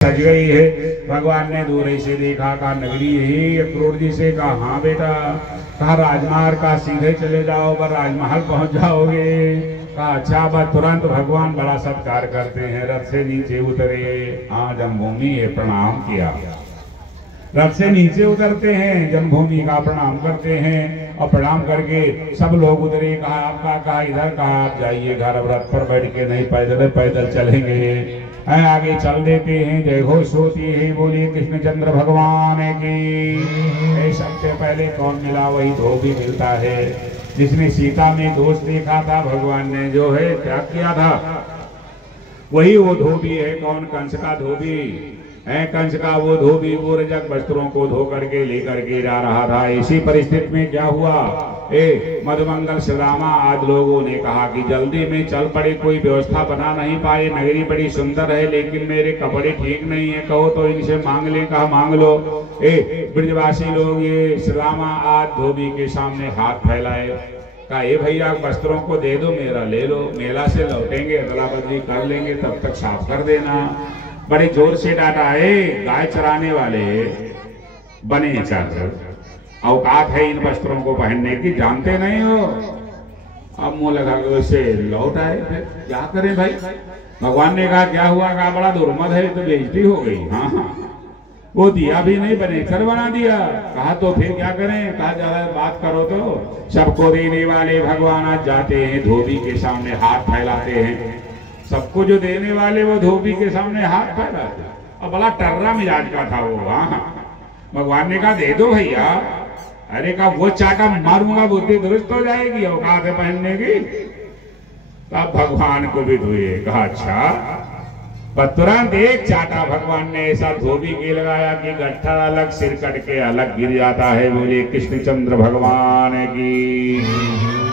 सज गई है। भगवान ने दूर से देखा, कहा नगरी यही क्रूर जी से। कहा हाँ बेटा। कहा राजमार्ग का सीधे चले जाओ, पर राजमहल पहुंच जाओगे। कहा अच्छा। बस तुरंत भगवान बड़ा सत्कार करते हैं, रथ से नीचे उतरे। हाँ जन्मभूमि है, प्रणाम किया। रथ से नीचे उतरते हैं, जन्मभूमि का प्रणाम करते हैं और प्रणाम करके सब लोग उतरे। कहा आपका, कहा इधर, कहा आप जाइए घर, अब रथ पर बैठ के नहीं, पैदल पैदल चलेंगे। आगे चल देते हैं। जय घोष होती है, बोलिए कृष्णचंद्र भगवान की। सबसे पहले कौन मिला? वही धोबी मिलता है जिसने सीता में दोष देखा था, भगवान ने जो है त्याग किया था, वही वो धोबी है। कौन? कंस का धोबी है। कंस का वो धोबी पूर्वजक वस्त्रों को धो करके लेकर के जा रहा था। इसी परिस्थिति में क्या हुआ? मधुमंगल सुदामा आदि लोगों ने कहा कि जल्दी में चल पड़े, कोई व्यवस्था बना नहीं पाए। नगरी बड़ी सुंदर है लेकिन मेरे कपड़े ठीक नहीं है, कहो तो इनसे मांग ले। कहा मांग लो। ब्रजवासी लोग ये सुदामा आदि धोबी के सामने हाथ फैलाए। कहा ये भैया वस्त्रों को दे दो, मेरा ले लो, मेला से लौटेंगे अदला बदली कर लेंगे, तब तक साफ कर देना। बड़े जोर से डांटा। गाय चराने वाले बने चाकर, औकात है इन वस्त्रों को पहनने की, जानते नहीं हो? अब मुंह लगा के वैसे लौट आए। फिर क्या करें भाई? भगवान ने कहा क्या हुआ? कहा बड़ा दुर्मद है, तो बेइज्जती हो गई। हाँ वो दिया भी नहीं, बनेचर बना दिया। कहा तो फिर क्या करें? कहा ज्यादा बात करो तो सबको देने वाले भगवान आज जाते हैं धोबी के सामने हाथ फैलाते हैं। सबको जो देने वाले वो धोबी के सामने हाथ फैलाते। और बड़ा टर्रा मिजाज का था वो। हाँ भगवान ने कहा दे दो भैया। अरे कहा वो चाटा मारूंगा, बुद्धि दुरुस्त हो जाएगी, औकात है पहनने की। तब भगवान को भी धोए। कहा अच्छा। पर तुरंत एक चाटा भगवान ने ऐसा धोबी के लगाया कि गट्ठा अलग, सिर कट के अलग गिर जाता है। बोले कृष्णचंद्र भगवान की।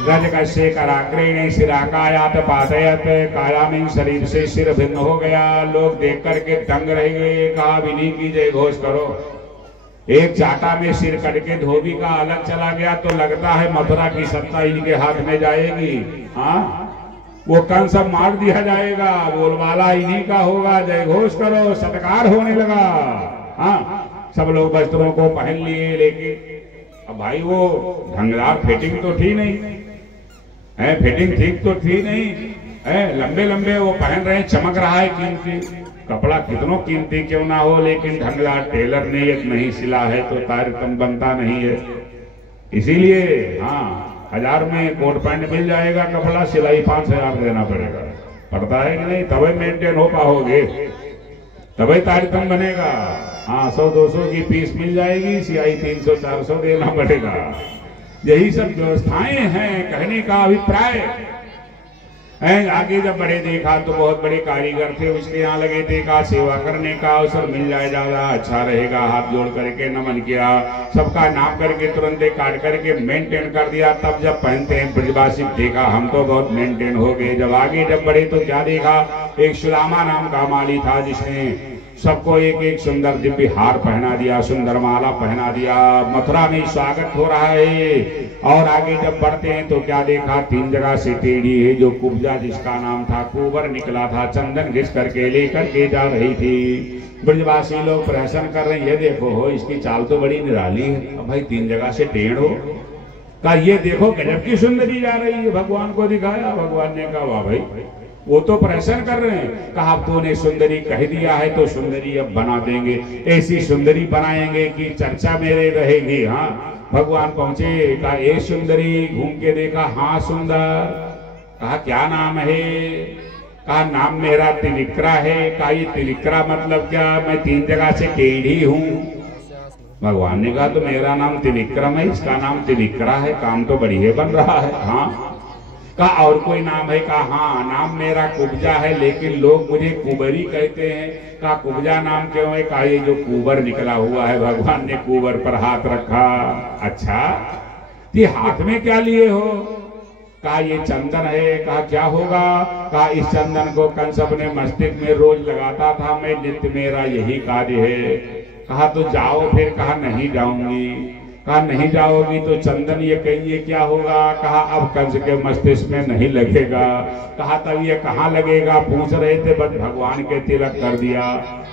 रजकस्य कराग्रेण शिराकायात पातयत, काया में शरीर से सिर भिन्न हो गया। लोग देख करके दंग रह गए। कहा विनी की जय घोष करो। एक चाटा में सिर कट के धोबी का अलग चला गया तो लगता है मथुरा की सत्ता इनके हाथ में जाएगी। हाँ वो कंस मार दिया जाएगा, बोलबाला इन्हीं का होगा। जय घोष करो, सत्कार होने लगा। हाँ सब लोग वस्त्रों को पहन लिए, लेकिन अब भाई वो ढंगदार फिटिंग तो थी नहीं है, फिटिंग ठीक तो थी नहीं है। लंबे लंबे वो पहन रहे, चमक रहा है कीमती कपड़ा, कितनों कीमती क्यों ना हो, लेकिन ढंगदार टेलर ने एक नहीं सिला है तो तारतम बनता नहीं है। इसीलिए हाँ 1000 में कोट पैंट मिल जाएगा, कपड़ा सिलाई 5000 देना पड़ेगा। पड़ता है कि नहीं? तभी मेंटेन हो पाओगे, तभी तारतम बनेगा। हाँ 100-200 की पीस मिल जाएगी, सिलाई 300-400 देना पड़ेगा। यही सब व्यवस्थाएं हैं, कहने का अभिप्राय। आगे जब बड़े देखा तो बहुत बड़े कारीगर थे, उसके यहाँ लगे थे। कहा सेवा करने का अवसर मिल जाए ज्यादा अच्छा रहेगा। हाथ जोड़ करके नमन किया, सबका नाम करके तुरंत काट करके मेंटेन कर दिया। तब जब पहनते हैं ब्रजवासी, देखा हम तो बहुत मेंटेन हो गए। जब आगे जब बड़े तो क्या देखा? एक सुदामा नाम का माली था जिसने सबको एक एक सुंदर दिव्य हार पहना दिया, सुंदर माला पहना दिया। मथुरा में स्वागत हो रहा है। और आगे जब बढ़ते हैं तो क्या देखा? 3 जगह से टेढ़ी है, जो कुब्जा जिसका नाम था, कुंवर निकला था, चंदन घिस करके लेकर के जा रही थी। ब्रजवासी लोग प्रहसन कर रहे हैं, ये देखो हो इसकी चाल तो बड़ी निराली है। अब भाई 3 जगह से टेढ़ हो। कहा ये देखो गजब की सुंदरी जा रही है। भगवान को दिखाया। भगवान ने कहा वाह भाई, वो तो प्रश्न कर रहे हैं। कहा अब तूने सुंदरी कह दिया है तो सुंदरी अब बना देंगे, ऐसी सुंदरी बनाएंगे कि चर्चा मेरे रहेगी। हाँ भगवान पहुंचे। कहा ए सुंदरी, घूम के देखा। हाँ सुंदर। कहा क्या नाम है? कहा नाम मेरा त्रिविक्रा है। कहा ये त्रिविक्रा मतलब क्या? मैं 3 जगह से टेढ़ी हूँ। भगवान ने कहा तो मेरा नाम त्रिविक्रम है, इसका नाम त्रिविक्रा है, काम तो बढ़िया बन रहा है। हाँ कहा और कोई नाम है? कहा हाँ नाम मेरा कुब्जा है, लेकिन लोग मुझे कुबरी कहते हैं। कहा कुब्जा नाम क्यों है? कहा ये जो कुबर निकला हुआ है। भगवान ने कुबर पर हाथ रखा। अच्छा ये हाथ में क्या लिए हो? कहा ये चंदन है। कहा क्या होगा? कहा इस चंदन को कंस अपने मस्तिष्क में रोज लगाता था, मैं नित्य मेरा यही कार्य है। कहा तो जाओ फिर। कहा नहीं जाऊंगी। कहा नहीं जाओगी तो चंदन ये कहिए क्या होगा। कहा अब कंस के मस्तिष्क में नहीं लगेगा। कहा तब ये कहाँ लगेगा, पूछ रहे थे, बस भगवान के तिलक कर दिया।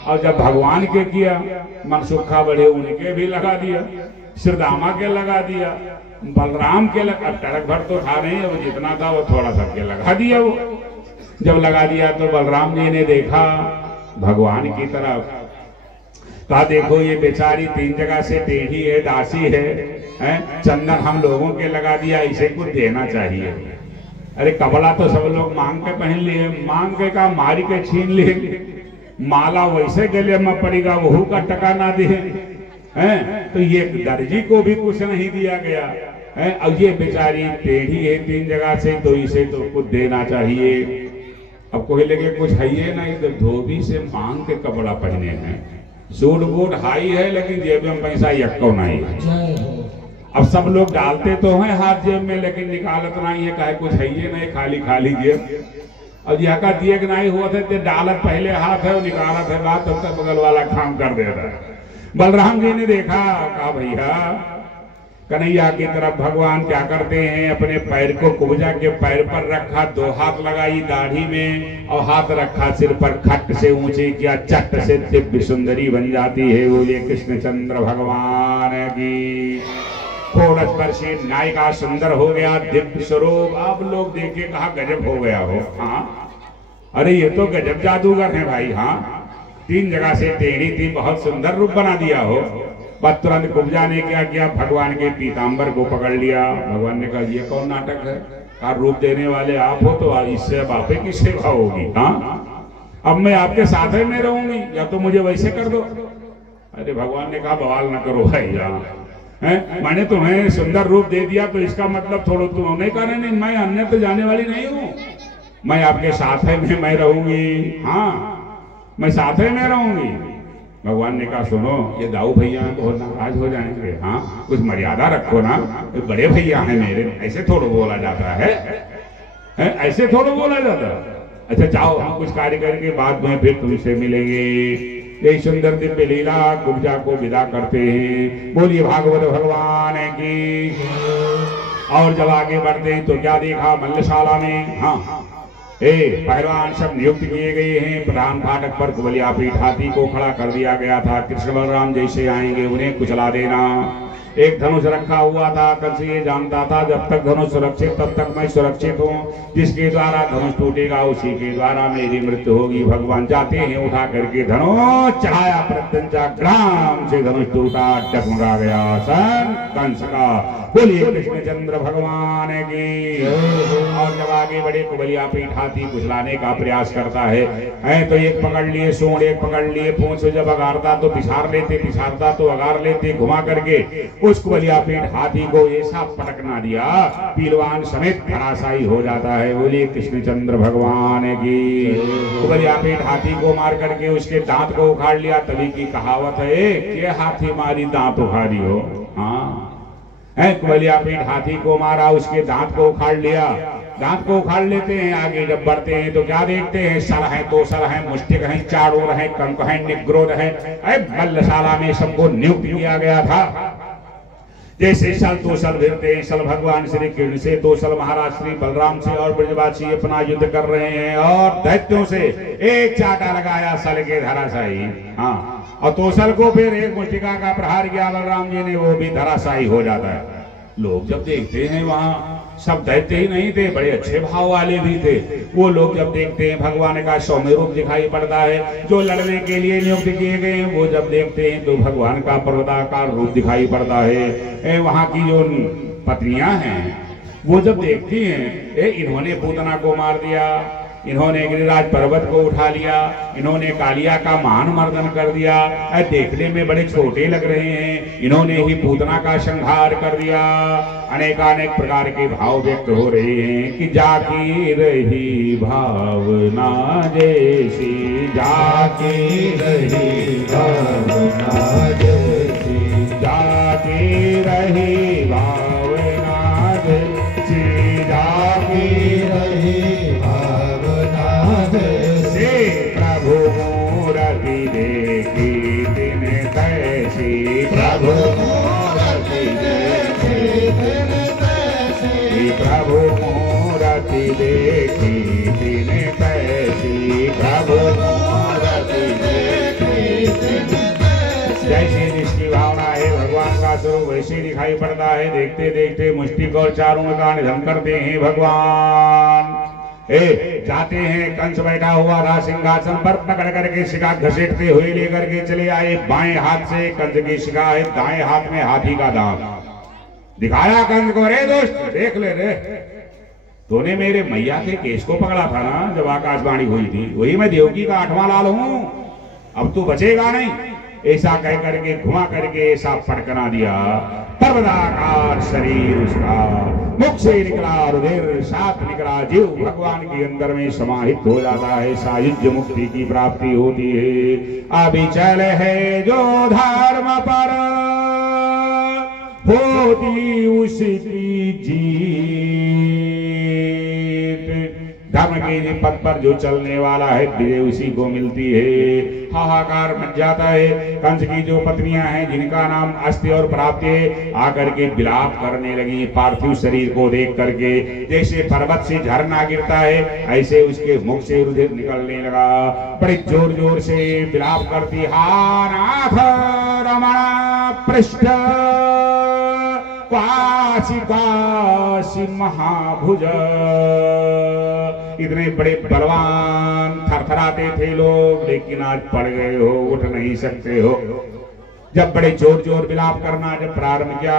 और जब भगवान के किया, मनसुखा बड़े उनके भी लगा दिया, श्रीदामा के लगा दिया, बलराम के लगा, अब टरक भर तो था नहीं, वो जितना था वो थोड़ा सा के लगा दिया। वो जब लगा दिया तो बलराम जी ने देखा भगवान की तरफ, कहा देखो ये बेचारी 3 जगह से टेढ़ी है, दासी है, चंदन हम लोगों के लगा दिया, इसे कुछ देना चाहिए। अरे कपड़ा तो सब लोग मांग के पहन लिए, मांग के का मारी के छीन लिए, माला वैसे गले में पड़ेगा, वहू का टका ना दे, तो ये दर्जी को भी कुछ नहीं दिया गया है। अब ये बेचारी टेढ़ी है 3 जगह से, तो इसे तो कुछ देना चाहिए। अब कोई लगे कुछ है ये नहीं, तो धोबी से मांग के कपड़ा पहने हैं, सूट बूट हाई है, लेकिन जेब में पैसा यक्को नहीं है। अब सब लोग डालते तो हैं हाथ जेब में, लेकिन निकालत नहीं है, कहे कुछ है ये नहीं, खाली खाली जेब। अब यह का दिए नहीं हुआ थे तो डालत पहले हाथ है और निकालत है बात, तब तक बगल वाला काम कर देता है। बलराम जी ने देखा, कहा भैया कन्हैया की तरफ भगवान क्या करते हैं, अपने पैर को कुब्जा के पैर पर रखा, 2 हाथ लगाई दाढ़ी में और हाथ रखा सिर पर, खट से ऊंचे किया, चट से दिव्य सुंदरी बन जाती है। बोलिए कृष्णचंद्र भगवान की। थोड़ा स्पर्शी नायिका सुंदर हो गया, दिव्य स्वरूप। आप लोग देखे कहा गजब हो गया हो। हाँ अरे ये तो गजब जादूगर है भाई। हाँ 3 जगह से टेढ़ी थी, बहुत सुंदर रूप बना दिया हो। पर तुरंत कुब्जा ने क्या किया, भगवान के पीताम्बर को पकड़ लिया। भगवान ने कहा ये कौन नाटक है, का रूप देने वाले आप हो, तो इससे अब आपे की सेवा होगी। हाँ अब मैं आपके साथ में रहूंगी, या तो मुझे वैसे कर दो। अरे भगवान ने कहा बवाल न करो भाई, मैंने तुम्हें सुंदर रूप दे दिया तो इसका मतलब थोड़ा तुम नहीं कर रहे, नहीं मैं अन्य तो जाने वाली नहीं हूँ, मैं आपके साथ में मैं रहूंगी। हाँ मैं साथ में रहूंगी। भगवान ने कहा सुनो ये दाऊ भैया बहुत नाराज हो जाएंगे, हाँ कुछ मर्यादा रखो ना, तो बड़े भैया हैं मेरे, ऐसे थोड़ा बोला जाता है, ऐसे थोड़ा बोला जाता। अच्छा जाओ हम कुछ कार्य करके बाद में फिर तुमसे मिलेंगे। ये सुंदर दिव्य लीला कुब्जा को विदा करते हैं। बोलिए भागवत भगवान की। और जब आगे बढ़ते हैं तो क्या देखा मल्लशाला में, हाँ पहलवान सब नियुक्त किए गए हैं। प्रधान फाटक पर कुबलिया पीठ हाथी को खड़ा कर दिया गया था। कृष्ण बलराम जैसे आएंगे उन्हें कुचला देना। एक धनुष रखा हुआ था, कंस ये जानता था जब तक धनुष सुरक्षित तब तक मैं सुरक्षित हूँ, जिसके द्वारा धनुष टूटेगा उसी के द्वारा मेरी मृत्यु होगी। भगवान जाते हैं उठा करके धनुष चढ़ाया, प्रत्यंचा ग्राम से धनुष टूटा, डगमगा गया सन कंस का। बोलिए कृष्णचंद्र भगवान की। और जब आगे बड़े कुबलिया पीठ हाथी कुचलाने का प्रयास करता है तो एक पकड़ लिए सूंड, एक पकड़ लिए पूंछ, जब अगारता तो पिछाड़ लेते, पिछाड़ता तो अगार लेते, घुमा करके उस कुबलिया पीठ हाथी को ऐसा पटकना दिया पीलवान समेत धराशायी हो जाता है। बोलिए कृष्णचंद्र भगवान की। कुबलिया पीठ हाथी को मार करके उसके दांत को उखाड़ लिया। तभी की कहावत है कि हाथी मारी दांत उखाड़ी हो। हाँ कुबलिया पीठ हाथी को मारा, उसके दांत को उखाड़ लिया। दांत को उखाड़ लेते हैं, आगे जब बढ़ते हैं तो क्या देखते हैं, सर है, दो सर है, मुष्टिक है, चाड़ोर है, कंक है, निग्रोध है। मल्लशाला में सबको नियुक्त किया गया था। जैसे सल तो सल भिड़ते हैं, सल भगवान श्री कृष्ण से, तो सल महाराज श्री बलराम से और ब्रजवासी अपना युद्ध कर रहे हैं। और दैत्यों से एक चाटा लगाया सल के धराशायी। हाँ और तोसल को फिर एक मुष्टिका का प्रहार किया बलराम जी ने, वो भी धराशायी हो जाता है। लोग जब देखते हैं वहां सब दैत्य ही नहीं थे, बड़े अच्छे भाव वाले भी थे। वो लोग जब देखते हैं भगवान का सौम्य रूप दिखाई पड़ता है, जो लड़ने के लिए नियुक्त किए गए हैं वो जब देखते हैं तो भगवान का पर्वताकार रूप दिखाई पड़ता है। वहां की जो पत्नियां हैं वो जब देखती हैं इन्होंने पूतना को मार दिया, इन्होंने गिरिराज पर्वत को उठा लिया, इन्होंने कालिया का मान मर्दन कर दिया, देखने में बड़े छोटे लग रहे हैं, इन्होंने ही पूतना का संहार कर दिया। अनेकानेक प्रकार के भाव व्यक्त हो रहे हैं कि जाकी रही भावना जैसी, जाकी रही भावना जैसी, जाकी रही भावना जैसी, जाकी रही से प्रभु मूर्ति देखी दिन कैसी, प्रभु मूर्ति जैसे जिसकी भावना है भगवान का स्वरूप वैसे दिखाई पड़ता है। देखते देखते मुष्टिक और चारों का निधन करते हैं भगवान। जाते हैं, कंस बैठा हुआ था सिंहासन पर, पकड़ करके शिखा घसीटते हुए लेकर के चले आए। बाएं हाथ से कंस की शिखा है, दाएं हाथ में हाथी का दांत। दिखाया कंस को, रे दोस्त देख ले रे, तूने मेरे मैया के केस को पकड़ा था ना जब आकाशवाणी हुई थी, वही मैं देवकी का 8वां लाल हूं, अब तू बचेगा नहीं। ऐसा कह करके घुमा करके ऐसा पटकना दिया, पर्वताकार शरीर उसका, मुख से निकला रुधिर, साथ निकला जीव भगवान के अंदर में समाहित हो जाता है। सायुज्य मुक्ति की प्राप्ति होती है। अभी चल है जो धर्म पर होती उसकी जीत। धर्म के पथ पर जो चलने वाला है विजय उसी को मिलती है। हाहाकार मच जाता है। कंस की जो पत्नियां हैं जिनका नाम अस्ति और प्राप्ति है, आकर के विलाप करने लगी पार्थिव शरीर को देख करके। जैसे पर्वत से झरना गिरता है ऐसे उसके मुख से रुधिर निकलने लगा। बड़े जोर जोर से विलाप करती, हा नाथ रमण पृष्ठ काशी काशी महाभुज। इतने बड़े बलवान थरथराते थे लोग, लेकिन आज पड़ गए हो, उठ नहीं सकते हो। जब बड़े जोर जोर विलाप करना जब प्रारंभ किया,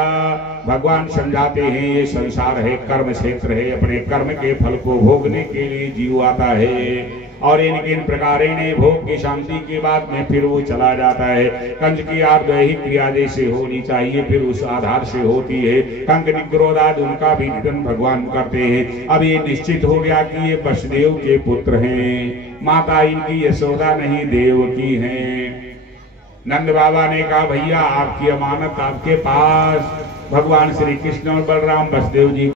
भगवान समझाते हैं ये संसार है, कर्म क्षेत्र है, अपने कर्म के फल को भोगने के लिए जीव आता है। और इन प्रकार भोग की शांति के बाद में फिर वो चला जाता है। कंस की आर्दैहिक क्रिया जैसे होनी चाहिए फिर उस आधार से होती है। कंक निग्रोधाद उनका भी निधन भगवान करते हैं। अब ये निश्चित हो गया कि ये वसुदेव के पुत्र हैं, माता इनकी यशोदा नहीं देवकी हैं। नंद बाबा ने कहा भैया आपकी अमानत आपके पास। भगवान श्री कृष्ण और बलराम वसुदेव जी